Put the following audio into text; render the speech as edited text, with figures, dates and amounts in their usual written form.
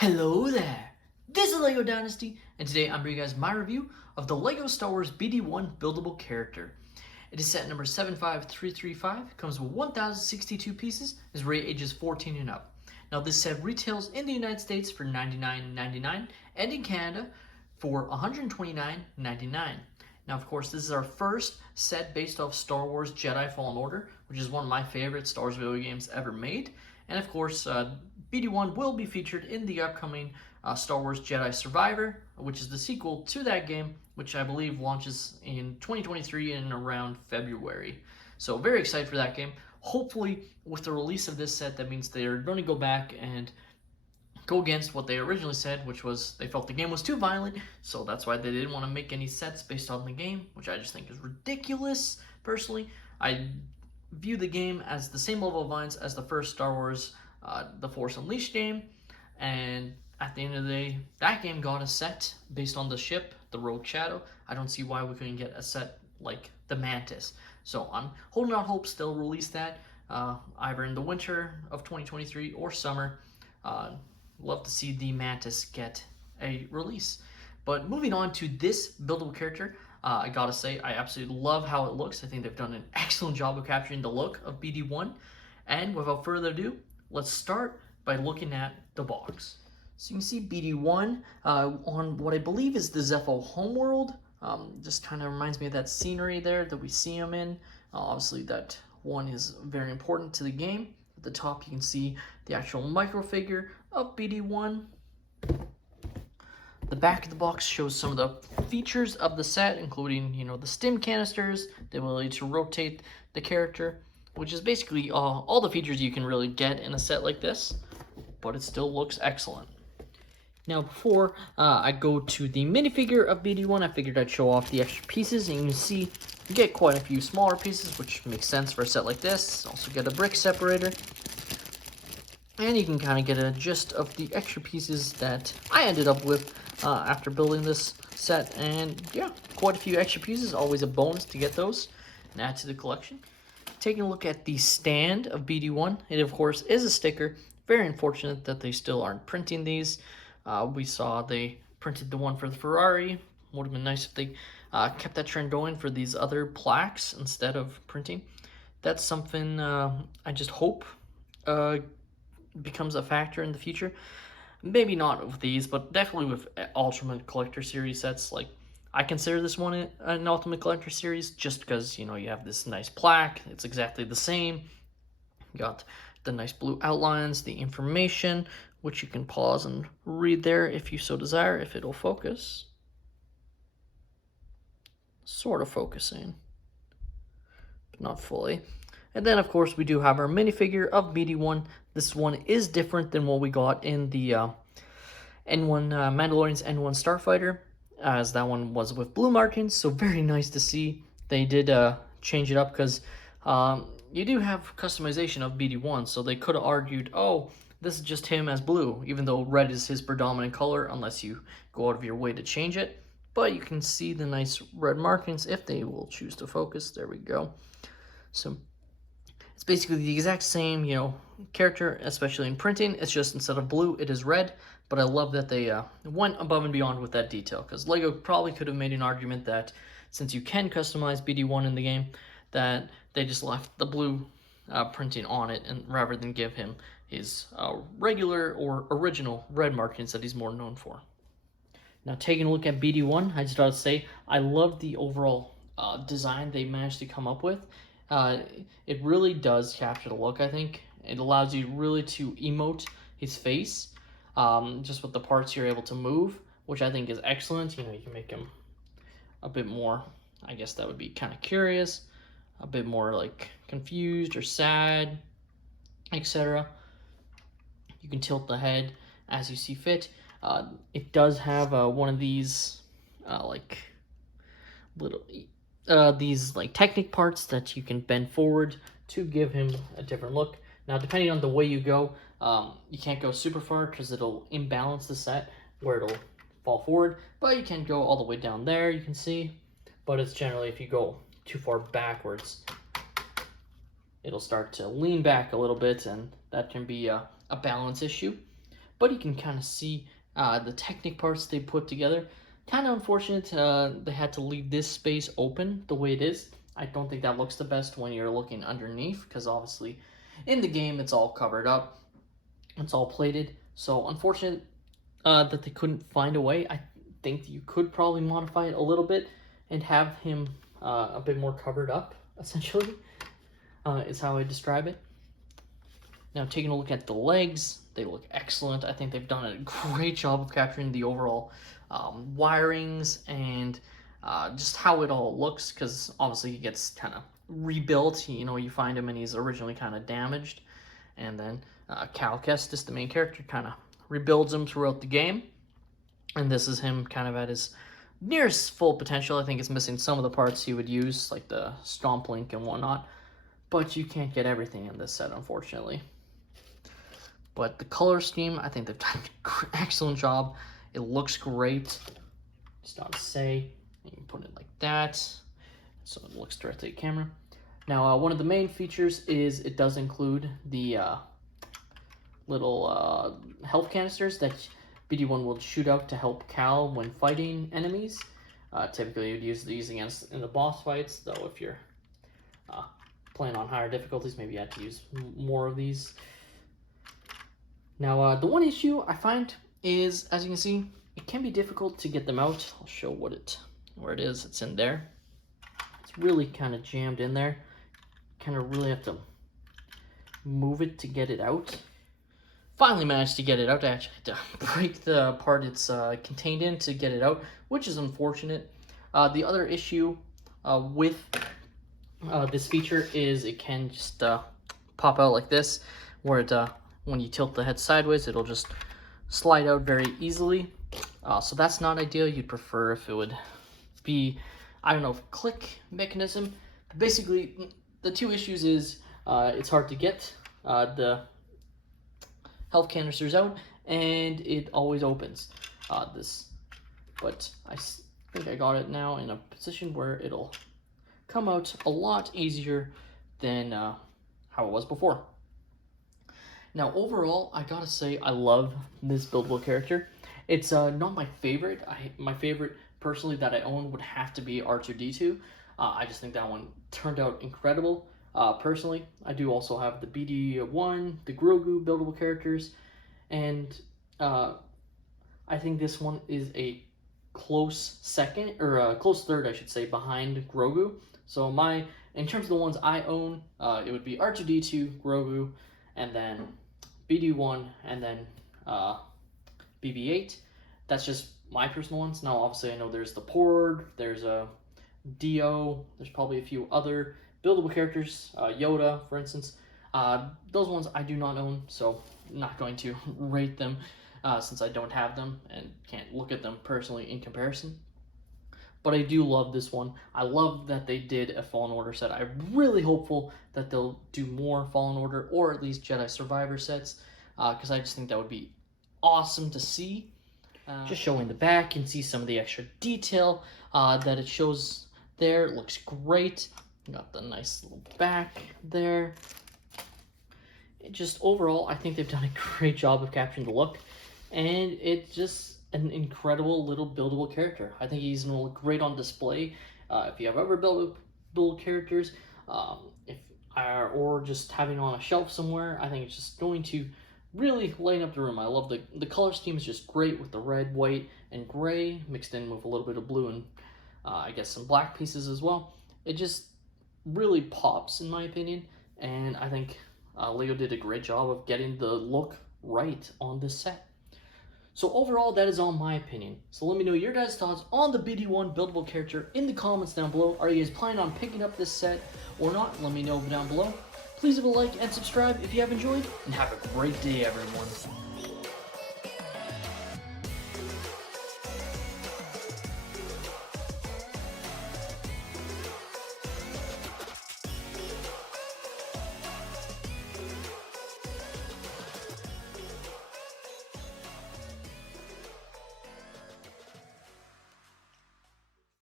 Hello there! This is LEGO Dynasty, and today I'm bringing you guys my review of the LEGO Star Wars BD1 buildable character. It is set number 75335, comes with 1,062 pieces, is rated ages 14 and up. Now this set retails in the United States for $99.99 and in Canada for $129.99. Now of course this is our first set based off Star Wars Jedi Fallen Order, which is one of my favorite Star Wars video games ever made. And of course, BD1 will be featured in the upcoming Star Wars Jedi Survivor, which is the sequel to that game, which I believe launches in 2023 in around February. So very excited for that game. Hopefully, with the release of this set, that means they're going to go back and go against what they originally said, which was they felt the game was too violent, so that's why they didn't want to make any sets based on the game, which I just think is ridiculous, personally. I view the game as the same level of violence as the first Star Wars The Force Unleashed game, and at the end of the day, that game got a set based on the ship, the Rogue Shadow. I don't see why we couldn't get a set like the Mantis. So I'm holding out hopes they'll release that either in the winter of 2023 or summer. Love to see the Mantis get a release. But moving on to this buildable character, I gotta say, I absolutely love how it looks. I think they've done an excellent job of capturing the look of BD1. And without further ado, let's start by looking at the box. So you can see BD1 on what I believe is the Zepho homeworld. Just kind of reminds me of that scenery there that we see him in. Obviously that one is very important to the game. At the top you can see the actual micro figure of BD1. The back of the box shows some of the features of the set, including, the stim canisters, the ability to rotate the character, which is basically all the features you can really get in a set like this, but it still looks excellent. Now, before I go to the minifigure of BD1, I figured I'd show off the extra pieces, and you can see you get quite a few smaller pieces, which makes sense for a set like this. Also get a brick separator. And you can kind of get a gist of the extra pieces that I ended up with after building this set. And yeah, quite a few extra pieces. Always a bonus to get those and add to the collection. Taking a look at the stand of BD1, it of course is a sticker. Very unfortunate that they still aren't printing these. We saw they printed the one for the Ferrari. Would have been nice if they kept that trend going for these other plaques instead of printing. That's something I just hope becomes a factor in the future. Maybe not with these, but definitely with Ultimate Collector Series sets. Like, I consider this one an Ultimate Collector Series just because, you have this nice plaque. It's exactly the same. You got the nice blue outlines, the information, which you can pause and read there if you so desire, if it'll focus. Sort of focusing, but not fully. And then, of course, we do have our minifigure of BD1. This one is different than what we got in the N1 Mandalorian's N1 Starfighter, as that one was with blue markings. So very nice to see they did change it up, because you do have customization of BD1. So they could have argued, oh, this is just him as blue, even though red is his predominant color, unless you go out of your way to change it. But you can see the nice red markings if they will choose to focus. There we go. So it's basically the exact same, character, especially in printing. It's just instead of blue, it is red. But I love that they went above and beyond with that detail, because LEGO probably could have made an argument that since you can customize BD1 in the game, that they just left the blue printing on it, and rather than give him his regular or original red markings that he's more known for. Now, taking a look at BD1, I just gotta say, I love the overall design they managed to come up with. It really does capture the look, I think. It allows you really to emote his face, just with the parts you're able to move, which I think is excellent. You can make him a bit more, I guess that would be kind of curious, a bit more like confused or sad, etc. You can tilt the head as you see fit. It does have one of these these Technic parts that you can bend forward to give him a different look. Now, depending on the way you go, you can't go super far because it'll imbalance the set where it'll fall forward, but you can go all the way down there, you can see. But it's generally, if you go too far backwards, it'll start to lean back a little bit, and that can be a balance issue. but you can kind of see the Technic parts they put together. Kind of unfortunate they had to leave this space open the way it is. I don't think that looks the best when you're looking underneath, because obviously in the game it's all covered up, it's all plated. So unfortunate that they couldn't find a way. I think you could probably modify it a little bit and have him a bit more covered up, essentially, is how I describe it. Now, taking a look at the legs, they look excellent. I think they've done a great job of capturing the overall wirings and just how it all looks, because obviously he gets kind of rebuilt. You know, you find him and he's originally kind of damaged, and then Cal Kestis, the main character, kind of rebuilds him throughout the game, and this is him kind of at his nearest full potential. I think it's missing some of the parts he would use, like the Stomp Link and whatnot, but you can't get everything in this set, unfortunately. But the color scheme, I think they've done an excellent job. It looks great. Just not to say, you can put it like that, so it looks directly at camera. Now, one of the main features is it does include the little health canisters that BD1 will shoot out to help Cal when fighting enemies. Typically, you'd use these against in the boss fights, though if you're playing on higher difficulties, maybe you have to use more of these. Now, the one issue I find is, as you can see, it can be difficult to get them out. I'll show where it is. It's in there. It's really kind of jammed in there. Kind of really have to move it to get it out. Finally managed to get it out. I actually had to break the part it's contained in to get it out, which is unfortunate. The other issue with this feature is it can just pop out like this, where it when you tilt the head sideways, it'll just slide out very easily. So that's not ideal. You'd prefer if it would be, I don't know, click mechanism. Basically, the two issues is it's hard to get the health canisters out, and it always opens but I think I got it now in a position where it'll come out a lot easier than how it was before. Now, overall, I gotta say I love this buildable character. It's not my favorite. My favorite, personally, that I own would have to be R2-D2. I just think that one turned out incredible. Personally, I do also have the BD1, the Grogu buildable characters, and I think this one is a close second, or a close third, I should say, behind Grogu. So in terms of the ones I own, it would be R2-D2, Grogu, and then BD1, and then BB-8. That's just my personal ones. Now, obviously, I know there's the Pord, there's a Dio, there's probably a few other buildable characters, Yoda, for instance. Those ones I do not own, so I'm not going to rate them since I don't have them and can't look at them personally in comparison. But I do love this one. I love that they did a Fallen Order set. I'm really hopeful that they'll do more Fallen Order, or at least Jedi Survivor sets, because I just think that would be awesome to see. Just showing the back, you can see some of the extra detail that it shows there. It looks great. Got the nice little back there. Just overall, I think they've done a great job of capturing the look, and it's just an incredible little buildable character. I think he's going to look great on display. If you have other build characters, or just having on a shelf somewhere, I think it's just going to really lighten up the room. I love the color scheme is just great with the red, white, and gray mixed in with a little bit of blue and I guess some black pieces as well. It just really pops, in my opinion, and I think LEGO did a great job of getting the look right on this set. So overall, that is all my opinion. So let me know your guys' thoughts on the BD1 buildable character in the comments down below. Are you guys planning on picking up this set or not? Let me know down below. Please leave a like and subscribe if you have enjoyed, and have a great day, everyone.